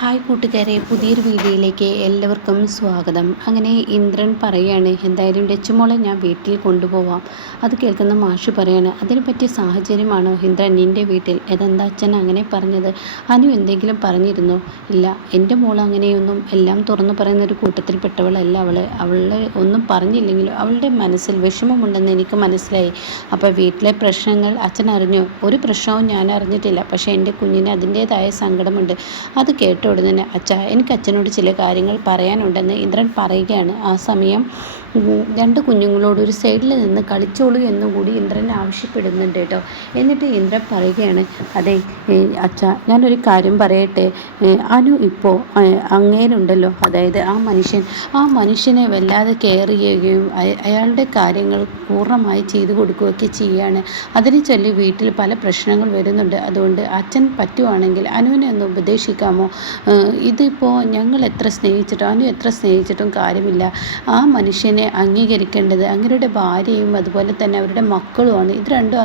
Hi കൂട്ടുകാരെ, പുതിയൊരു വീഡിയോയിലേക്ക് എല്ലാവർക്കും സ്വാഗതം. അങ്ങനെ ഇന്ദ്രൻ പറയാണ്, എന്തായാലും ലച്ചുമോളെ ഞാൻ വീട്ടിൽ കൊണ്ടുപോവാം. അത് കേൾക്കുന്ന മാഷ് പറയാണ്, അതിനെ പറ്റിയ സാഹചര്യമാണോ ഇന്ദ്രൻ നിൻ്റെ വീട്ടിൽ? അതെന്താ അച്ഛൻ അങ്ങനെ പറഞ്ഞത്? അനു എന്തെങ്കിലും പറഞ്ഞിരുന്നോ? ഇല്ല, എൻ്റെ മോൾ അങ്ങനെയൊന്നും എല്ലാം തുറന്നു പറയുന്നൊരു കൂട്ടത്തിൽപ്പെട്ടവളല്ല അവളെ ഒന്നും പറഞ്ഞില്ലെങ്കിലും അവളുടെ മനസ്സിൽ വിഷമമുണ്ടെന്ന് എനിക്ക് മനസ്സിലായി. അപ്പോൾ വീട്ടിലെ പ്രശ്നങ്ങൾ അച്ഛൻ അറിഞ്ഞോ? ഒരു പ്രശ്നവും ഞാൻ അറിഞ്ഞിട്ടില്ല, പക്ഷേ എൻ്റെ കുഞ്ഞിന് അതിൻ്റേതായ സങ്കടമുണ്ട്. അത് കേട്ട ഉടനെ തന്നെ എനിക്ക് അച്ഛനോട് ചില കാര്യങ്ങൾ പറയാനുണ്ടെന്ന് ഇന്ദ്രൻ പറയുകയാണ്. ആ സമയം രണ്ട് കുഞ്ഞുങ്ങളോട് ഒരു സൈഡിൽ നിന്ന് കളിച്ചോളൂ എന്നും കൂടി ഇന്ദ്രൻ ആവശ്യപ്പെടുന്നുണ്ട് കേട്ടോ. എന്നിട്ട് ഇന്ദ്രൻ പറയുകയാണ്, അതെ അച്ഛ, ഞാനൊരു കാര്യം പറയട്ടെ. അനു ഇപ്പോൾ അങ്ങേരുണ്ടല്ലോ, അതായത് ആ മനുഷ്യനെ വല്ലാതെ കെയർ ചെയ്യുകയും അയാളുടെ കാര്യങ്ങൾ പൂർണ്ണമായി ചെയ്തു കൊടുക്കുകയൊക്കെ ചെയ്യുകയാണ്. അതിനെ ചൊല്ലി വീട്ടിൽ പല പ്രശ്നങ്ങൾ വരുന്നുണ്ട്. അതുകൊണ്ട് അച്ഛൻ പറ്റുവാണെങ്കിൽ അനുവിനെ ഒന്ന് ഉപദേശിക്കാമോ? ഇതിപ്പോൾ ഞങ്ങൾ എത്ര സ്നേഹിച്ചിട്ടും അനു എത്ര സ്നേഹിച്ചിട്ടും കാര്യമില്ല. ആ മനുഷ്യനെ അംഗീകരിക്കേണ്ടത് അങ്ങരുടെ ഭാര്യയും അതുപോലെ തന്നെ അവരുടെ മക്കളുമാണ്. ഇത് രണ്ടും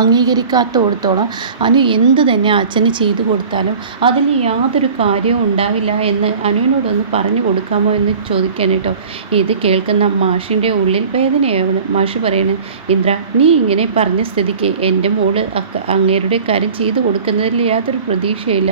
അംഗീകരിക്കാത്തോടത്തോളം അനു എന്ത് തന്നെ അച്ഛന് ചെയ്തു കൊടുത്താലും അതിൽ യാതൊരു കാര്യവും ഉണ്ടാവില്ല എന്ന് അനുവിനോടൊന്ന് പറഞ്ഞു കൊടുക്കാമോ എന്ന് ചോദിക്കാൻ കേട്ടോ. ഇത് കേൾക്കുന്ന മാഷിൻ്റെ ഉള്ളിൽ വേദനയാവുന്നു. മാഷ് പറയണേ, ഇന്ദ്ര, നീ ഇങ്ങനെ പറഞ്ഞ സ്ഥിതിക്ക് എൻ്റെ മോള് അങ്ങേരുടെ കാര്യം ചെയ്തു കൊടുക്കുന്നതിൽ യാതൊരു പ്രതീക്ഷയില്ല.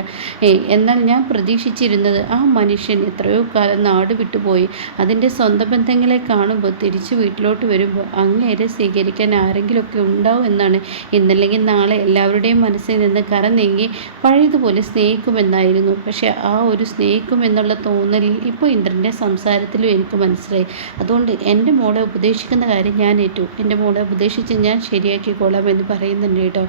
എന്നാൽ ഞാൻ പ്രതീക്ഷിച്ചിരുന്നത് ആ മനുഷ്യൻ എത്രയോ കാലം നാട് വിട്ടുപോയി അതിൻ്റെ സ്വന്തം ബന്ധങ്ങളെ കാണുമ്പോൾ തിരിച്ചു വീട്ടിലോട്ട് വരുമ്പോൾ അങ്ങേരെ സ്വീകരിക്കാൻ ആരെങ്കിലുമൊക്കെ ഉണ്ടാവും എന്നാണ്. ഇന്നല്ലെങ്കിൽ നാളെ എല്ലാവരുടെയും മനസ്സിൽ നിന്ന് കര നീങ്ങി പഴയതുപോലെ സ്നേഹിക്കുമെന്നായിരുന്നു. പക്ഷേ ആ ഒരു സ്നേഹിക്കുമെന്നുള്ള തോന്നലിൽ ഇപ്പോൾ ഇന്ദ്രൻ്റെ സംസാരത്തിലും എനിക്ക് മനസ്സിലായി. അതുകൊണ്ട് എൻ്റെ മോളെ ഉപദേശിക്കുന്ന കാര്യം ഞാൻ ഏറ്റു. എൻ്റെ മോളെ ഉപദേശിച്ച് ഞാൻ ശരിയാക്കിക്കോളാം എന്ന് പറയുന്നുണ്ട് കേട്ടോ.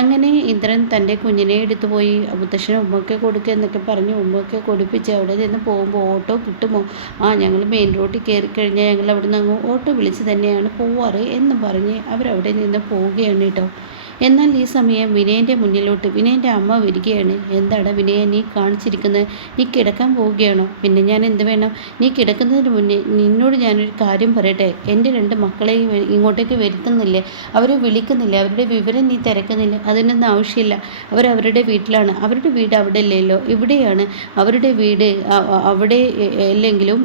അങ്ങനെ ഇന്ദ്രൻ തൻ്റെ കുഞ്ഞിനെ എടുത്തു പോയി മുത്തശ്ശന് ഉമ്മയൊക്കെ കൊടുക്കുക എന്നൊക്കെ പറഞ്ഞ് ഉമ്മയൊക്കെ കൊടുപ്പിച്ച് അവിടെ നിന്ന് പോകുമ്പോൾ ഓട്ടോ കിട്ടുമോ? ഞങ്ങൾ മെയിൻ റോഡിൽ കയറിക്കഴിഞ്ഞാൽ ഞങ്ങൾ അവിടെ നിന്ന് അങ്ങ് ഓട്ടോ വിളിച്ച് തന്നെയാണ് പോവാറ് എന്ന് പറഞ്ഞ് അവരവിടെ നിന്ന് പോവുകയാണ് കേട്ടോ. എന്നാൽ ഈ സമയം വിനയൻ്റെ മുന്നിലോട്ട് വിനയൻ്റെ അമ്മ വരികയാണ്. എന്താടാ വിനയ നീ കാണിച്ചിരിക്കുന്നത്? നീ കിടക്കാൻ പോവുകയാണോ? പിന്നെ ഞാൻ എന്ത് വേണം? നീ കിടക്കുന്നതിന് മുന്നേ നിന്നോട് ഞാനൊരു കാര്യം പറയട്ടെ. എൻ്റെ രണ്ട് മക്കളെയും ഇങ്ങോട്ടേക്ക് വരുത്തുന്നില്ലേ? അവരെ വിളിക്കുന്നില്ല, അവരുടെ വിവരം നീ തിരക്കുന്നില്ല. അതിനൊന്നും ആവശ്യമില്ല. അവരവരുടെ വീട്ടിലാണ്. അവരുടെ വീട് അവിടെ അല്ലല്ലോ, ഇവിടെയാണ് അവരുടെ വീട്. അവിടെ അല്ലെങ്കിലും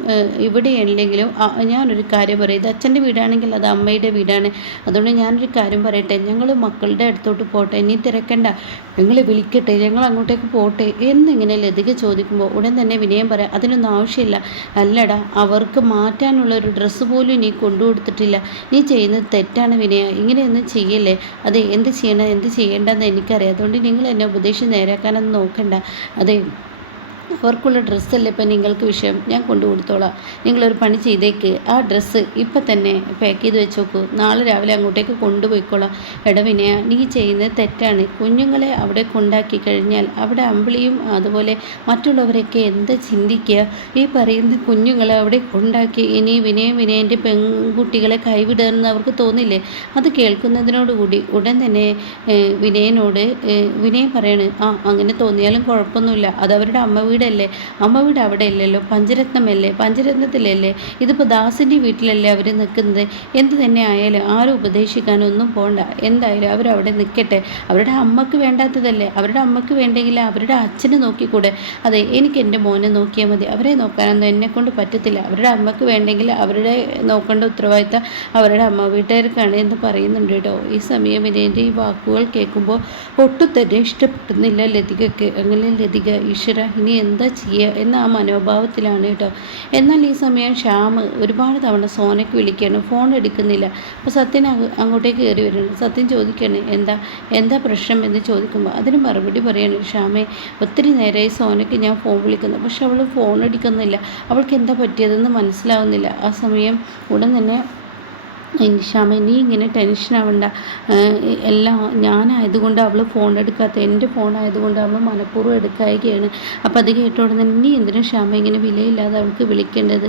ഇവിടെ അല്ലെങ്കിലും ഞാനൊരു കാര്യം പറയും. ഇത് അച്ഛൻ്റെ വീടാണെങ്കിൽ അത് അമ്മയുടെ വീടാണ്. അതുകൊണ്ട് ഞാനൊരു കാര്യം പറയട്ടെ. ഞങ്ങൾ മക്കളുടെ അടുത്തോട്ട് പോട്ടെ, നീ തിരക്കണ്ട, ഞങ്ങൾ വിളിക്കട്ടെ, ഞങ്ങൾ അങ്ങോട്ടേക്ക് പോട്ടെ എന്നിങ്ങനെ ലതിക ചോദിക്കുമ്പോൾ ഉടൻ തന്നെ വിനയം പറയാം, അതിനൊന്നും ആവശ്യമില്ല. അല്ലടാ, അവർക്ക് മാറ്റാനുള്ള ഒരു ഡ്രസ്സ് പോലും നീ കൊണ്ടുകൊടുത്തിട്ടില്ല. നീ ചെയ്യുന്നത് തെറ്റാണ് വിനയ, ഇങ്ങനെയൊന്നും ചെയ്യല്ലേ. അതെ, എന്ത് ചെയ്യണം എന്ത് ചെയ്യേണ്ടെന്ന് എനിക്കറിയാം. അതുകൊണ്ട് നിങ്ങൾ എന്നെ ഉപദേശം നേരാക്കാനൊന്നും നോക്കണ്ട. അതെ, അവർക്കുള്ള ഡ്രസ്സല്ലേ ഇപ്പം നിങ്ങൾക്ക് വിഷയം, ഞാൻ കൊണ്ടു കൊടുത്തോളാം. നിങ്ങളൊരു പണി ചെയ്തേക്ക്, ആ ഡ്രസ്സ് ഇപ്പം തന്നെ പാക്ക് ചെയ്ത് വെച്ച് നോക്കൂ, നാളെ രാവിലെ അങ്ങോട്ടേക്ക് കൊണ്ടുപോയിക്കോളാം. എടവിനെ നീ ചെയ്യുന്നത് തെറ്റാണ്. കുഞ്ഞുങ്ങളെ അവിടെ കൊണ്ടാക്കി കഴിഞ്ഞാൽ അവിടെ അമ്പിളിയും അതുപോലെ മറ്റുള്ളവരൊക്കെ എന്താ ചിന്തിക്കുക? ഈ പറയുന്ന കുഞ്ഞുങ്ങളെ അവിടെ കൊണ്ടാക്കി ഇനി വിനയൻ്റെ പെൺകുട്ടികളെ കൈവിടുകയെന്ന് അവർക്ക് തോന്നില്ലേ? അത് കേൾക്കുന്നതിനോടുകൂടി ഉടൻ തന്നെ വിനയൻ പറയാണ്, അങ്ങനെ തോന്നിയാലും കുഴപ്പമൊന്നുമില്ല, അതവരുടെ അമ്മ വീടല്ലേ, അമ്മ വീട് അവിടെ അല്ലല്ലോ, പഞ്ചരത്നത്തിലല്ലേ. ഇതിപ്പോൾ ദാസിൻ്റെ വീട്ടിലല്ലേ അവർ നിൽക്കുന്നത്. എന്ത് തന്നെ ആയാലും ആരും ഉപദേശിക്കാനൊന്നും പോകണ്ട. എന്തായാലും അവരവിടെ നിൽക്കട്ടെ. അവരുടെ അമ്മക്ക് വേണ്ടാത്തതല്ലേ, അവരുടെ അമ്മക്ക് വേണ്ടെങ്കിൽ അവരുടെ അച്ഛനെ നോക്കിക്കൂടെ? അതെ, എനിക്ക് എൻ്റെ മോനെ നോക്കിയാൽ മതി, അവരെ നോക്കാനൊന്നും എന്നെക്കൊണ്ട് പറ്റത്തില്ല. അവരുടെ അമ്മക്ക് വേണ്ടെങ്കിൽ അവരുടെ നോക്കേണ്ട ഉത്തരവാദിത്തം അവരുടെ അമ്മ വീട്ടുകാർക്കാണ് എന്ന് പറയുന്നുണ്ട് കേട്ടോ. ഈ സമയം ഇതിൻ്റെ ഈ വാക്കുകൾ കേൾക്കുമ്പോൾ ഒട്ടും തന്നെ ഇഷ്ടപ്പെടുന്നില്ല ലതികയ്ക്ക്. അങ്ങനെ ലതിക, ഈശ്വര ഇനി എന്താ ചെയ്യുക എന്ന ആ മനോഭാവത്തിലാണ് കേട്ടോ. എന്നാൽ ഈ സമയം ശ്യാം ഒരുപാട് തവണ സോനയ്ക്ക് വിളിക്കുകയാണ്, ഫോൺ എടുക്കുന്നില്ല. അപ്പോൾ സത്യൻ അങ്ങോട്ടേക്ക് കയറി വരുന്നുണ്ട്. സത്യൻ ചോദിക്കുകയാണ്, എന്താ പ്രശ്നം എന്ന് ചോദിക്കുമ്പോൾ അതിന് മറുപടി പറയാണ്, ശ്യാമേ, ഒത്തിരി നേരമായി സോനയ്ക്ക് ഞാൻ ഫോൺ വിളിക്കുന്നു, പക്ഷെ അവൾ ഫോൺ എടുക്കുന്നില്ല. അവൾക്ക് എന്താ പറ്റിയതെന്ന് മനസ്സിലാവുന്നില്ല. ആ സമയം ഉടൻ തന്നെ, ശ്യാമ നീ ഇങ്ങനെ ടെൻഷൻ ആവണ്ട, എല്ലാം ഞാനായതുകൊണ്ട് അവൾ ഫോൺ എടുക്കാത്ത, എൻ്റെ ഫോണായതുകൊണ്ട് അവൾ മനഃപൂർവ്വം എടുക്കുകയാണ്. അപ്പോൾ അത് കേട്ടോടെ തന്നെ നീ എന്തിനാണ് ശ്യാമ ഇങ്ങനെ വിലയില്ലാതെ അവൾക്ക് വിളിക്കുന്നത്?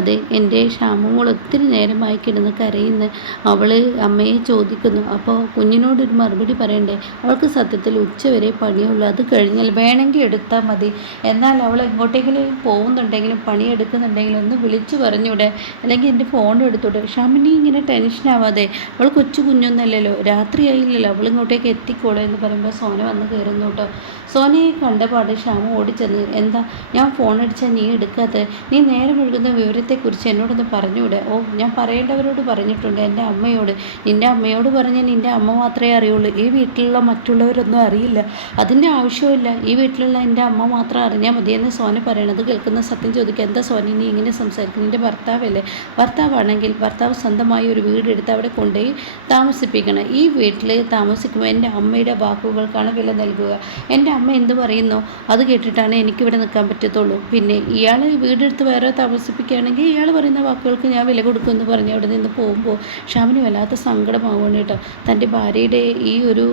അതെ, എൻ്റെ ശ്യാമങ്ങൾ ഒത്തിരി നേരമായി കിടന്ന് കരയുന്നു, അവൾ അമ്മയെ ചോദിക്കുന്നു. അപ്പോൾ കുഞ്ഞിനോടൊരു മറുപടി പറയണ്ടേ? അവൾക്ക് സത്യത്തിൽ ഉച്ചവരെ പണിയുള്ളൂ, അത് കഴിഞ്ഞാൽ വേണമെങ്കിൽ എടുത്താൽ മതി. എന്നാൽ അവൾ എങ്ങോട്ടെങ്കിലും പോകുന്നുണ്ടെങ്കിലും പണിയെടുക്കുന്നുണ്ടെങ്കിലും ഒന്ന് വിളിച്ചു പറഞ്ഞൂടെ? അല്ലെങ്കിൽ എൻ്റെ ഫോൺ എടുത്തൂടെ? ഷാമിനി ഇങ്ങനെ ടെൻഷനാവാതെ, അവൾ കൊച്ചു കുഞ്ഞൊന്നല്ലല്ലോ, രാത്രിയായില്ലല്ലോ, അവൾ ഇങ്ങോട്ടേക്ക് എത്തിക്കോളൂ എന്ന് പറയുമ്പോൾ സോന വന്ന് കയറുന്നു കേട്ടോ. സോനയെ കണ്ടപാട് ഷ്യാമ ഓടിച്ചെന്ന്, എന്താ ഞാൻ ഫോൺ അടിച്ചാൽ നീ എടുക്കാതെ, നീ നേരം ഒഴുകുന്ന വിവരത്തെക്കുറിച്ച് എന്നോടൊന്ന് പറഞ്ഞൂടെ? ഓ, ഞാൻ പറയേണ്ടവരോട് പറഞ്ഞിട്ടുണ്ട്, എൻ്റെ അമ്മയോട്. നിൻ്റെ അമ്മയോട് പറഞ്ഞാൽ നിൻ്റെ അമ്മ മാത്രമേ അറിയുള്ളൂ, ഈ വീട്ടിലുള്ള മറ്റുള്ളവരൊന്നും അറിയില്ല. അതിൻ്റെ ആവശ്യമില്ല, ഈ വീട്ടിലുള്ള എൻ്റെ അമ്മ മാത്രം അറിഞ്ഞാൽ മതിയെന്ന് സോന പറയണത് കേൾക്കുന്ന സത്യം ചോദിക്കുക, എന്താ സോന നീ ഇങ്ങനെ സംസാരിക്കും? നിൻ്റെ ഭർത്താവല്ലേ? ഭർത്താവാണെങ്കിൽ ഭർത്താവ് സ്വന്തമായി ഒരു വീടെടുത്ത് അവിടെ കൊണ്ടുപോയി താമസിപ്പിക്കണം. ഈ വീട്ടിൽ താമസിക്കുമ്പോൾ എൻ്റെ അമ്മയുടെ വാക്കുകൾക്കാണ് വില നൽകുക. എൻ്റെ അമ്മ എന്ത് പറയുന്നോ അത് കേട്ടിട്ടാണ് എനിക്കിവിടെ നിൽക്കാൻ പറ്റത്തുള്ളൂ. പിന്നെ ഇയാൾ വീടെടുത്ത് വേറെ താമസിപ്പിക്കുകയാണെങ്കിൽ ഇയാൾ പറയുന്ന വാക്കുകൾക്ക് ഞാൻ വില കൊടുക്കുമെന്ന് പറഞ്ഞ് അവിടെ നിന്ന് പോകുമ്പോൾ ഷ്യാമിന് വല്ലാത്ത സങ്കടമാവുകയാണ് കേട്ടോ. തൻ്റെ ഭാര്യയുടെ ഈ ഒരു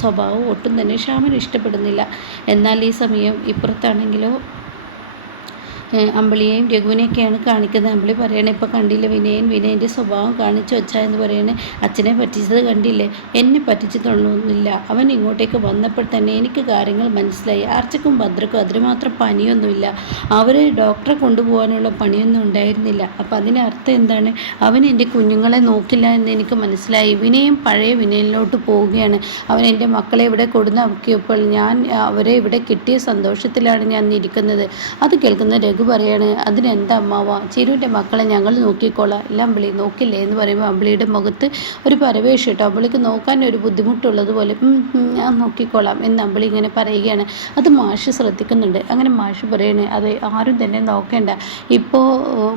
സ്വഭാവം ഒട്ടും തന്നെ ഷ്യാമിന് ഇഷ്ടപ്പെടുന്നില്ല. എന്നാൽ ഈ സമയം ഇപ്പുറത്താണെങ്കിലോ അമ്പിളിയെയും രഘുവിനെയൊക്കെയാണ് കാണിക്കുന്നത്. അമ്പിളി പറയണേ, ഇപ്പോൾ കണ്ടില്ലേ വിനയൻ്റെ സ്വഭാവം കാണിച്ചു വെച്ചാൽ എന്ന് പറയണേ, അച്ഛനെ പറ്റിച്ചത് കണ്ടില്ലേ? എന്നെ പറ്റിച്ചിട്ടൊന്നുമില്ല, അവൻ ഇങ്ങോട്ടേക്ക് വന്നപ്പോൾ തന്നെ എനിക്ക് കാര്യങ്ങൾ മനസ്സിലായി. ആർച്ചക്കും ഭദ്രക്കും അതിനുമാത്രം പനിയൊന്നുമില്ല, അവർ ഡോക്ടറെ കൊണ്ടുപോകാനുള്ള പണിയൊന്നും ഉണ്ടായിരുന്നില്ല. അപ്പം അതിനർത്ഥം എന്താണ്? അവൻ എൻ്റെ കുഞ്ഞുങ്ങളെ നോക്കില്ല എന്ന് എനിക്ക് മനസ്സിലായി. വിനയം പഴയ വിനയനിലോട്ട് പോവുകയാണ്. അവൻ എൻ്റെ മക്കളെ ഇവിടെ കൊടുന്നാക്കിയപ്പോൾ ഞാൻ അവരെ ഇവിടെ കിട്ടിയ സന്തോഷത്തിലാണ് ഞാൻ ഇരിക്കുന്നത്. അത് കേൾക്കുന്ന രഘു പറയാണ്, അതിനെന്താ അമ്മാവ, ചിരുവിൻ്റെ മക്കളെ ഞങ്ങൾ നോക്കിക്കോളാം. എല്ലാം അമ്പിളി നോക്കില്ലേ എന്ന് പറയുമ്പോൾ അമ്പിളിയുടെ മുഖത്ത് ഒരു പരവേഷം കേട്ടോ. അമ്പിളിക്ക് നോക്കാൻ ഒരു ബുദ്ധിമുട്ടുള്ളതുപോലെ ഞാൻ നോക്കിക്കോളാം എന്ന് അമ്പിളി ഇങ്ങനെ പറയുകയാണ്. അത് മാഷ് ശ്രദ്ധിക്കുന്നുണ്ട്. അങ്ങനെ മാഷ് പറയണേ, അത് ആരും തന്നെ നോക്കേണ്ട, ഇപ്പോൾ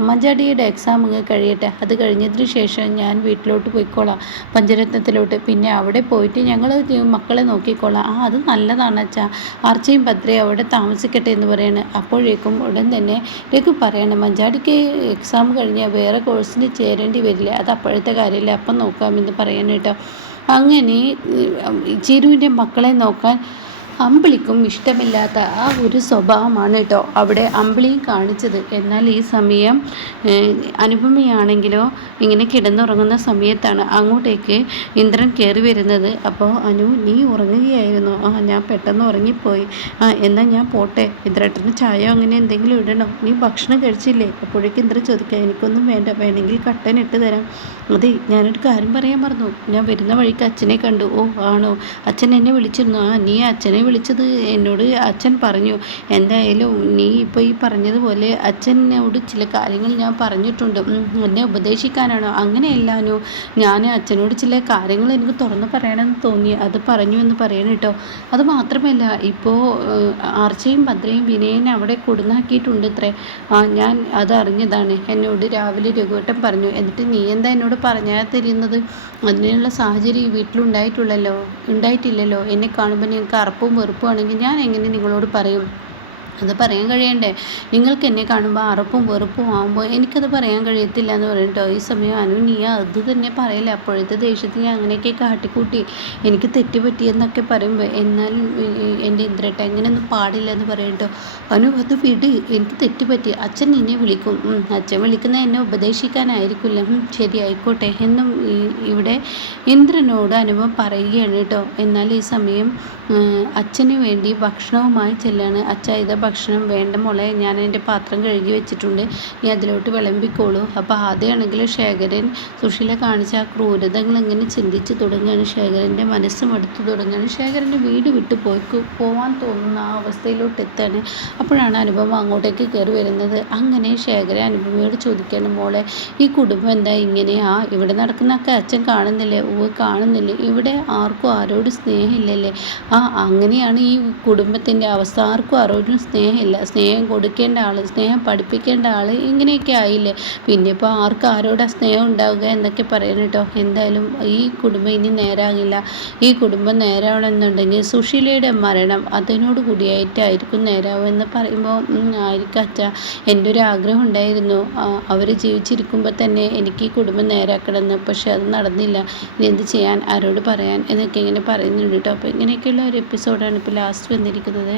മഞ്ചാടിയുടെ എക്സാം കഴിയട്ടെ, അത് കഴിഞ്ഞതിന് ശേഷം ഞാൻ വീട്ടിലോട്ട് പോയിക്കോളാം, പഞ്ചരത്നത്തിലോട്ട്. പിന്നെ അവിടെ പോയിട്ട് ഞങ്ങൾ മക്കളെ നോക്കിക്കോളാം. അത് നല്ലതാണ് അച്ഛാ, ആർച്ചയും ഭദ്രയും അവിടെ താമസിക്കട്ടെ എന്ന് പറയാണ്. അപ്പോഴേക്കും ഉടൻ തന്നെ രഘു പറയണം, മഞ്ചാടിക്ക് എക്സാം കഴിഞ്ഞാൽ വേറെ കോഴ്സിന് ചേരേണ്ടി വരില്ല, അത് അപ്പോഴത്തെ കാര്യമില്ല, അപ്പം നോക്കാമെന്ന് പറയാൻ കേട്ടോ. അങ്ങനെ ചിരുവിൻ്റെ മക്കളെ നോക്കാൻ അമ്പിളിക്കും ഇഷ്ടമില്ലാത്ത ആ ഒരു സ്വഭാവമാണ് കേട്ടോ അവിടെ അമ്പിളിയും കാണിച്ചത്. എന്നാൽ ഈ സമയം അനുപമയാണെങ്കിലോ ഇങ്ങനെ കിടന്നുറങ്ങുന്ന സമയത്താണ് അങ്ങോട്ടേക്ക് ഇന്ദ്രൻ കയറി വരുന്നത്. അപ്പോൾ അനു, നീ ഉറങ്ങുകയായിരുന്നു? ആ, ഞാൻ പെട്ടെന്ന് ഉറങ്ങിപ്പോയി. എന്നാൽ ഞാൻ പോട്ടെ, ഇന്ദ്രേട്ടന് ചായ അങ്ങനെ എന്തെങ്കിലും ഇടണം, നീ ഭക്ഷണം കഴിച്ചില്ലേ? അപ്പോഴേക്കും ഇന്ദ്രൻ ചോദിക്കാം, എനിക്കൊന്നും വേണ്ട, വേണമെങ്കിൽ കട്ടൻ ഇട്ട് തരാം. അതെ, ഞാനൊരു കാര്യം പറയാൻ മറന്നു, ഞാൻ വരുന്ന വഴിക്ക് അച്ഛനെ കണ്ടു. ഓ ആണോ, അച്ഛൻ എന്നെ വിളിച്ചിരുന്നു? ആ, നീ അച്ഛനെ വിളിച്ചത് എന്നോട് അച്ഛൻ പറഞ്ഞു. എന്തായാലും നീ ഇപ്പോൾ ഈ പറഞ്ഞതുപോലെ അച്ഛനോട് ചില കാര്യങ്ങൾ ഞാൻ പറഞ്ഞിട്ടുണ്ട്, എന്നെ ഉപദേശിക്കാനാണോ? അങ്ങനെയല്ലാനോ, ഞാൻ അച്ഛനോട് ചില കാര്യങ്ങൾ എനിക്ക് തുറന്നു പറയണമെന്ന് തോന്നി, അത് പറഞ്ഞു എന്ന് പറയണം കേട്ടോ. അത് മാത്രമല്ല, ഇപ്പോൾ ആർച്ചയും ഭദ്രയും വിനയനെ അവിടെ കൊടുന്നാക്കിയിട്ടുണ്ട് ഇത്രേ. ഞാൻ അത് അറിഞ്ഞതാണ്, എന്നോട് രാവിലെ രഘുവേട്ടൻ പറഞ്ഞു. എന്നിട്ട് നീ എന്താ എന്നോട് പറഞ്ഞാൽ തരുന്നത്? അതിനുള്ള സാഹചര്യം ഈ ഉണ്ടായിട്ടില്ലല്ലോ. എന്നെ കാണുമ്പോൾ നിങ്ങൾക്ക് അറപ്പും വെറുപ്പുമാണെങ്കിൽ ഞാൻ എങ്ങനെ നിങ്ങളോട് പറയും? അത് പറയാൻ കഴിയണ്ടേ? നിങ്ങൾക്ക് എന്നെ കാണുമ്പോൾ അറപ്പും വെറുപ്പും ആകുമ്പോൾ എനിക്കത് പറയാൻ കഴിയത്തില്ല എന്ന് പറഞ്ഞിട്ടോ. ഈ സമയം അനു, നീ അത് തന്നെ പറയില്ല, അപ്പോഴത്തെ ദേഷ്യത്തിൽ ഞാൻ അങ്ങനെയൊക്കെ കാട്ടിക്കൂട്ടി, എനിക്ക് തെറ്റുപറ്റിയെന്നൊക്കെ പറയുമ്പോൾ, എന്നാലും എൻ്റെ ഇന്ദ്രേട്ട എങ്ങനെയൊന്നും പാടില്ല എന്ന് പറയട്ടോ. അനു, അത് വിട്, എനിക്ക് തെറ്റുപറ്റി, അച്ഛൻ നിന്നെ വിളിക്കും. അച്ഛൻ വിളിക്കുന്ന എന്നെ ഉപദേശിക്കാനായിരിക്കില്ല. ശരി, ആയിക്കോട്ടെ എന്നും ഇവിടെ ഇന്ദ്രനോട് അനുഭവം പറയുകയാണ് കേട്ടോ. എന്നാൽ ഈ സമയം അച്ഛന് വേണ്ടി ഭക്ഷണവുമായി ചെല്ലാണ്. അച്ഛ, ഇത് ഭക്ഷണം വേണ്ട മോളെ, ഞാൻ എൻ്റെ പാത്രം കഴുകി വെച്ചിട്ടുണ്ട്, നീ അതിലോട്ട് വിളമ്പിക്കോളൂ. അപ്പോൾ ആദ്യമാണെങ്കിൽ ശേഖരൻ സുശീല കാണിച്ച ആ ക്രൂരതകൾ ഇങ്ങനെ ചിന്തിച്ച് തുടങ്ങുകയാണ്. ശേഖരൻ്റെ മനസ്സും അടുത്ത് തുടങ്ങുകയാണ്. ശേഖരൻ്റെ വീട് വിട്ട് പോവാൻ തോന്നുന്ന ആ അവസ്ഥയിലോട്ട് എത്താണ്. അപ്പോഴാണ് അനുപമ അങ്ങോട്ടേക്ക് കയറി വരുന്നത്. അങ്ങനെ ശേഖരൻ അനുപമയോട് ചോദിക്കുകയാണ്, മോളെ, ഈ കുടുംബം എന്താ ഇങ്ങനെയാ? ഇവിടെ നടക്കുന്നൊക്കെ അച്ഛൻ കാണുന്നില്ലേ? കാണുന്നില്ലേ? ഇവിടെ ആർക്കും ആരോടും സ്നേഹമില്ലല്ലേ? അങ്ങനെയാണ് ഈ കുടുംബത്തിൻ്റെ അവസ്ഥ, ആർക്കും ആരോടും സ്നേഹമില്ല, സ്നേഹം കൊടുക്കേണ്ട ആൾ, സ്നേഹം പഠിപ്പിക്കേണ്ട ആൾ, ഇങ്ങനെയൊക്കെ ആയില്ലേ? പിന്നെ ഇപ്പോൾ ആർക്കും ആരോടാ സ്നേഹം ഉണ്ടാവുക എന്നൊക്കെ പറയണം കേട്ടോ. എന്തായാലും ഈ കുടുംബം ഇനി നേരാകില്ല. ഈ കുടുംബം നേരാവണമെന്നുണ്ടെങ്കിൽ സുശീലയുടെ മരണം അതിനോട് കൂടിയായിട്ടായിരിക്കും നേരാവുമെന്ന് പറയുമ്പോൾ, ആയിരിക്കും അച്ഛാ, എൻ്റെ ഒരു ആഗ്രഹം ഉണ്ടായിരുന്നു, അവർ ജീവിച്ചിരിക്കുമ്പോൾ തന്നെ എനിക്ക് ഈ കുടുംബം നേരാക്കണമെന്ന്. പക്ഷെ അത് നടന്നില്ല, ഇനി എന്ത് ചെയ്യാൻ, ആരോട് പറയാൻ എന്നൊക്കെ ഇങ്ങനെ പറയുന്നുണ്ട് കേട്ടോ. അപ്പോൾ ഇങ്ങനെയൊക്കെയുള്ള ഒരു എപ്പിസോഡാണ് ഇപ്പോൾ ലാസ്റ്റ് വന്നിരിക്കുന്നത്.